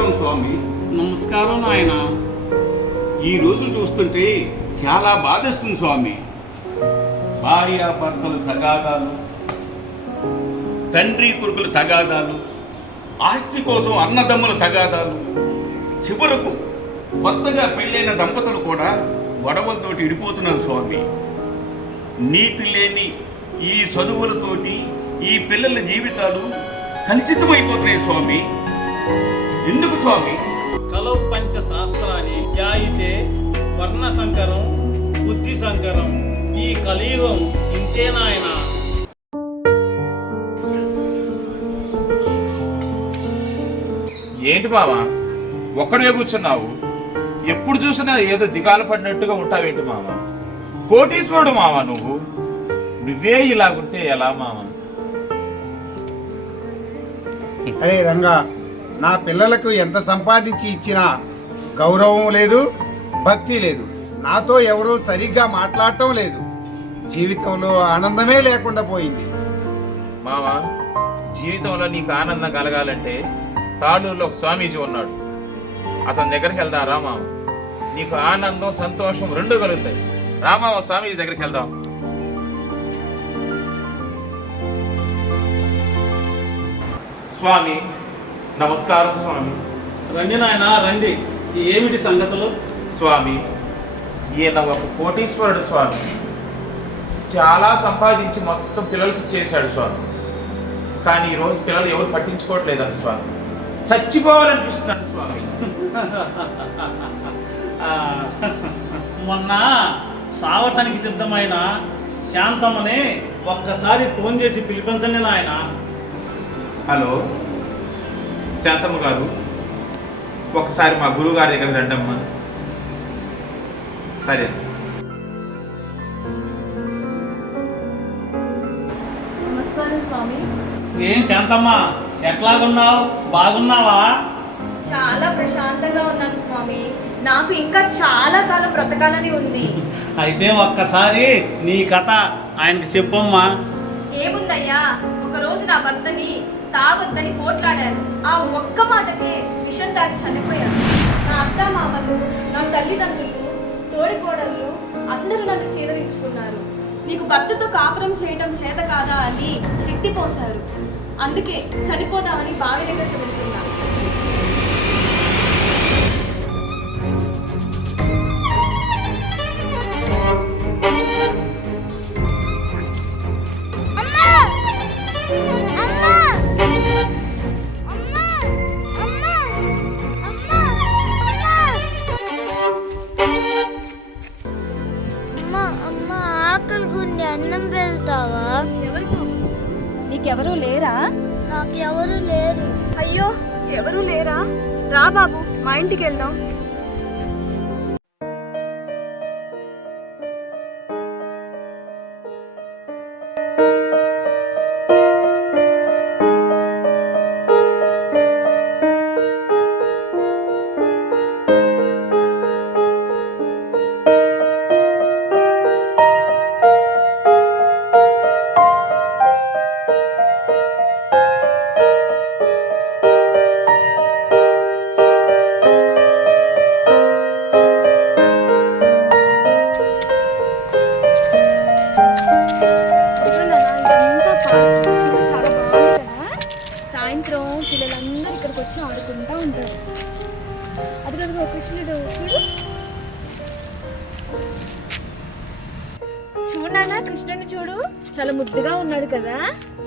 నమస్కారం స్వామి. నమస్కారం నాయన. ఈ రోజులు చూస్తుంటే చాలా బాధేస్తుంది స్వామి. భార్యాభర్తలు తగాదాలు, తండ్రి కొడుకుల తగాదాలు, ఆస్తి కోసం అన్నదమ్ముల తగాదాలు, చివరకు కొత్తగా పెళ్ళైన దంపతులు కూడా గొడవలతోటి ఇడిపోతున్నారు స్వామి. నీతి లేని ఈ చదువులతోటి ఈ పిల్లల జీవితాలు కలుషితమైపోతున్నాయి స్వామి. ఎందుకు స్వామి? కలౌ పంచ శాస్త్రాన్ని జాయితే వర్ణ సంకరం బుద్ధి సంకరం. ఈ కలియుగం ఇంతే నాయన. ఏంటి బావా ఒక్కడే కూర్చున్నావు? ఎప్పుడు చూసినా ఏదో దిగాలు పడినట్టుగా ఉంటావేంటి మామ? కోటీశ్వరుడు మావా నువ్వే ఇలాగుంటే ఎలా మామ? అరే రంగా, నా పిల్లలకు ఎంత సంపాదించి ఇచ్చినా గౌరవం లేదు, భక్తి లేదు. నాతో ఎవరూ సరిగ్గా మాట్లాడటం లేదు. జీవితంలో ఆనందమే లేకుండా పోయింది. మావా, జీవితంలో నీకు ఆనందం కలగాలంటే తాళూరులో ఒక స్వామీజీ ఉన్నాడు, అతని దగ్గరికి వెళ్దాం రా మామ. నీకు ఆనందం సంతోషం రెండు కలుగుతాయి. రా మామ, స్వామీజీ దగ్గరికి వెళ్దాం. స్వామి నమస్కారం స్వామి. రండి నాయన రండి. ఏమిటి సంగతులు? స్వామి, ఈయన ఒక కోటీశ్వరుడు స్వామి. చాలా సంపాదించి మొత్తం పిల్లలకి ఇచ్చేశాడు స్వామి. కానీ ఈరోజు పిల్లలు ఎవరు పట్టించుకోవట్లేదండి స్వామి. చచ్చిపోవాలనిపిస్తున్నాడు స్వామి. మొన్న సావటానికి సిద్ధమైన శాంతమ్మని ఒక్కసారి ఫోన్ చేసి పిలిపించండి నాయన. హలో శాంతమ్మ గారు, ఒకసారి మా గురువు గారి దగ్గర రండమ్మా. సరే. నమస్కారం స్వామి. ఏం శాంతమ్మ, ఎట్లాగున్నావు? బాగున్నావా? చాలా ప్రశాంతంగా ఉన్నాను స్వామి. నాకు ఇంకా చాలా కాలం బ్రతకాలని ఉంది. అయితే ఒక్కసారి నీ కథ ఆయనకి చెప్పమ్మా. ఏముందయ్యా, ఒకరోజు నా భర్తని తాగొద్దని పోట్లాడాను. ఆ ఒక్క మాటకే విషం తాగి చనిపోయాను. నా అత్త మామలు, నా తల్లిదండ్రులు, తోడికోడళ్ళు అందరూ నన్ను చీదరించుకున్నారు. నీకు భర్తతో కాపురం చేయడం చేత కాదా అని తిట్టిపోశారు. అందుకే చనిపోదామని బావి దగ్గరికి వెళ్తున్నా. అన్నం పెడతావా? ఎవరు బాబు? నీకెవరూ లేరా? నాకు ఎవరు లేరు. అయ్యో, ఎవరూ లేరా? రా బాబు, మా ఇంటికి వెళ్దాం. సాయంత్రం పిల్లలందరూ ఇక్కడికి వచ్చి ఆడుకుంటూ ఉంటారు. అది కదా కృష్ణుడు, చూడు నాన్న, కృష్ణుడిని చూడు, చాలా ముద్దుగా ఉన్నాడు కదా.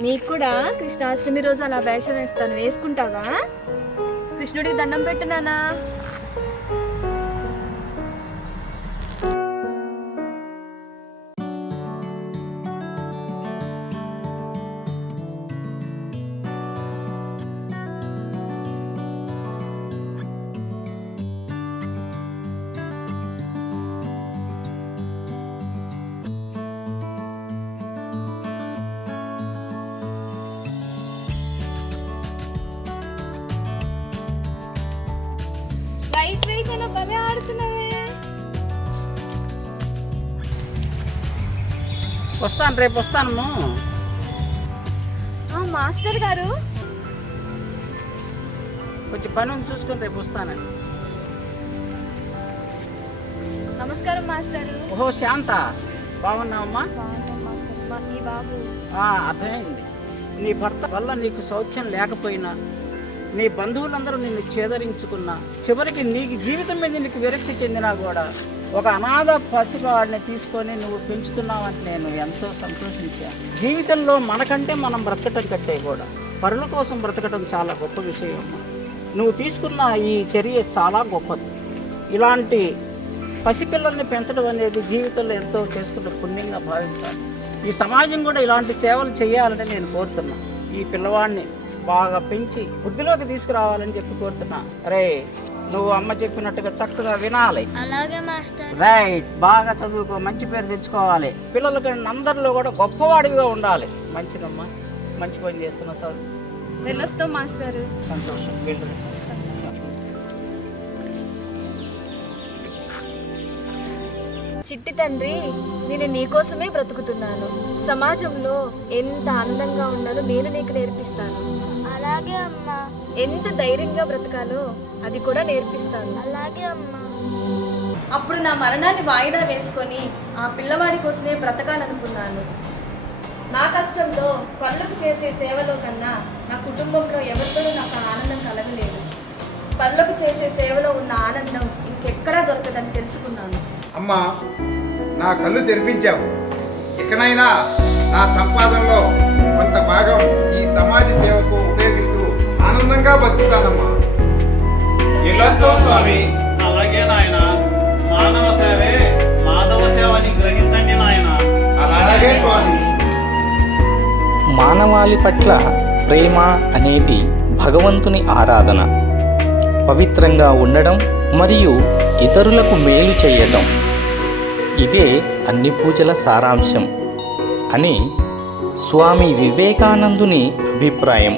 నీకు కూడా కృష్ణాష్టమి రోజు అలా వేషం వేస్తాను, వేసుకుంటావా? కృష్ణుడికి దండం పెట్టు నాన్న. రైట్ రైట్ అలా భలే ఆడుతున్నావే. వస్తాను, రేపు వస్తాను. మాస్టర్ గారు, కొంచెం పని ఉంది చూసుకొని రేపు వస్తానండి. నమస్కారం మాస్టారు. ఓహో శాంత, బాగున్నావమ్మా? ఈ బాబు అర్థమైంది. నీ భర్త వల్ల నీకు సౌఖ్యం లేకపోయినా, నీ బంధువులందరూ నిన్ను చేదరించుకున్నా, చివరికి నీకు జీవితం మీద నీకు విరక్తి చెందినా కూడా ఒక అనాథ పసివాడిని తీసుకొని నువ్వు పెంచుతున్నావంటే నేను ఎంతో సంతోషించాను. జీవితంలో మనకంటే మనం బ్రతకటం కంటే కూడా పరుల కోసం బ్రతకటం చాలా గొప్ప విషయం అమ్మా. నువ్వు తీసుకున్న ఈ చర్య చాలా గొప్పది. ఇలాంటి పసిపిల్లల్ని పెంచడం అనేది జీవితంలో ఎంతో చేసుకున్న పుణ్యంగా భావించాలి. ఈ సమాజం కూడా ఇలాంటి సేవలు చేయాలని నేను కోరుతున్నా. ఈ పిల్లవాడిని బాగా పెంచి బుద్ధిలోకి తీసుకురావాలని చెప్పి కోరుతున్నా. రే, నువ్వు అమ్మ చెప్పినట్టుగా చక్కగా వినాలి. అలాగే మాస్టర్. రైట్, బాగా చదువుకో, మంచి పేరు తెచ్చుకోవాలి. పిల్లలకి అందరిలో కూడా గొప్పవాడిగా ఉండాలి. మంచిదమ్మా, మంచి పని చేస్తున్నా సార్. వెళ్ళొస్తాం మాస్టారు. సంతోషం. వెళ్ళు. చిట్టి తండ్రి, నేను నీకోసమే బ్రతుకుతున్నాను. సమాజంలో ఎంత ఆనందంగా ఉన్నానో నేను నీకు నేర్పిస్తాను. అలాగే అమ్మా. ఎంత ధైర్యంగా బ్రతకాలో అది కూడా నేర్పిస్తాను. అలాగే అమ్మా. అప్పుడు నా మరణాన్ని వాయిదా వేసుకొని ఆ పిల్లవాడి కోసమే బ్రతకాలనుకున్నాను. నా కష్టంలో పనులకు చేసే సేవలో కన్నా నా కుటుంబంలో ఎవరితోనూ నాకు ఆనందం కలగలేదు. పనులకు చేసే సేవలో ఉన్న ఆనందం ఇంకెక్కడా దొరకదని తెలుసుకున్నాను. అమ్మా, నా కళ్ళు తెరిపించావు. ఇకనైనా నా సంపాదనలో కొంత భాగం ఈ సమాజ సేవకు ఉపయోగిస్తూ ఆనందంగా బతుకుతానమ్మా. వెళ్ళొస్తాం స్వామి. అలాగే నాయన. మానవ సేవే మాధవ సేవ అని గ్రహించండి నాయన. అలాగే స్వామి. మానవాళి పట్ల ప్రేమ అనేది భగవంతుని ఆరాధన, పవిత్రంగా ఉండడం మరియు ఇతరులకు మేలు చేయడం, ఇదే అన్ని పూజల సారాంశం అని స్వామి వివేకానందుని అభిప్రాయం.